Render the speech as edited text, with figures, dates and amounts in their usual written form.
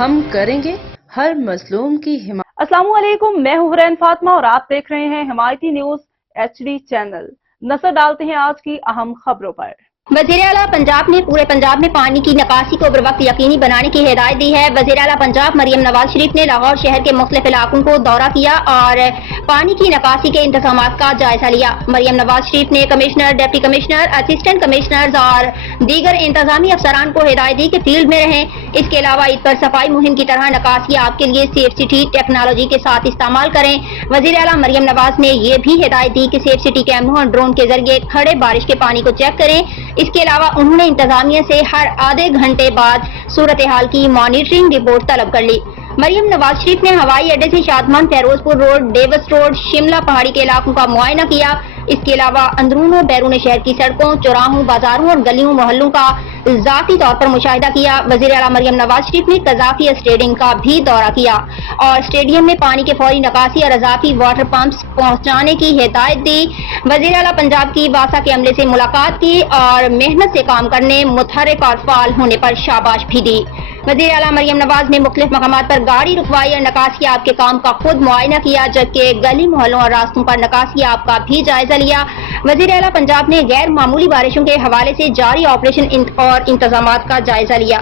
ہم کریں گے ہر مظلوم کی حمایت۔ السلام علیکم، میں ہوں حرین فاطمہ اور آپ دیکھ رہے ہیں حمایتی نیوز HD چینل۔ نظر ڈالتے ہیں آج کی اہم خبروں پر۔ وزیر اعلیٰ پنجاب نے پورے پنجاب میں پانی کی نکاسی کو بروقت یقینی بنانے کی ہدایت دی ہے۔ وزیر اعلیٰ پنجاب مریم نواز شریف نے لاہور شہر کے مختلف علاقوں کو دورہ کیا اور پانی کی نکاسی کے انتظامات کا جائزہ لیا۔ مریم نواز شریف نے commissioner, deputy commissioner, assistant commissioners اور دیگر انتظامی افسران کو ہدایت دی کہ فیلڈ میں رہیں۔ اس کے علاوہ عید پر صفائی مہم کی طرح نکاسی آپ کے لیے سیف سٹی ٹیکنالوجی کے ساتھ استعمال کریں۔ وزیر اعلیٰ مریم نواز نے یہ بھی ہدایت دی کہ سیف سٹی کیمروں اور ڈرون کے ذریعے کھڑے بارش کے پانی کو چیک کریں۔ اس کے علاوہ انہوں نے انتظامیہ سے ہر آدھے گھنٹے بعد صورتحال کی مانیٹرنگ رپورٹ طلب کر لی۔ مریم نواز شریف نے ہوائی اڈے سے شادمان، فیروز پور روڈ، ڈیوس روڈ، شملہ پہاڑی کے علاقوں کا معائنہ کیا۔ اس کے علاوہ اندرون و بیرون شہر کی سڑکوں، چوراہوں، بازاروں اور گلیوں محلوں کا ذاتی طور پر مشاہدہ کیا۔ وزیر اعلیٰ مریم نواز شریف نے قذافی اسٹیڈیم کا بھی دورہ کیا اور اسٹیڈیم میں پانی کے فوری نکاسی اور اضافی واٹر پمپس پہنچانے کی ہدایت دی۔ وزیر اعلیٰ پنجاب کی واسا کے عملے سے ملاقات کی اور محنت سے کام کرنے، متحرک اور فعال ہونے پر شاباش بھی دی۔ وزیر اعلیٰ مریم نواز نے مختلف مقامات پر گاڑی رکوائی اور نکاسی آب کے کام کا خود معائنہ کیا، جبکہ گلی محلوں اور راستوں پر نکاسی آب کا بھی جائزہ لیا۔ وزیر اعلیٰ پنجاب نے غیر معمولی بارشوں کے حوالے سے جاری آپریشن اور انتظامات کا جائزہ لیا۔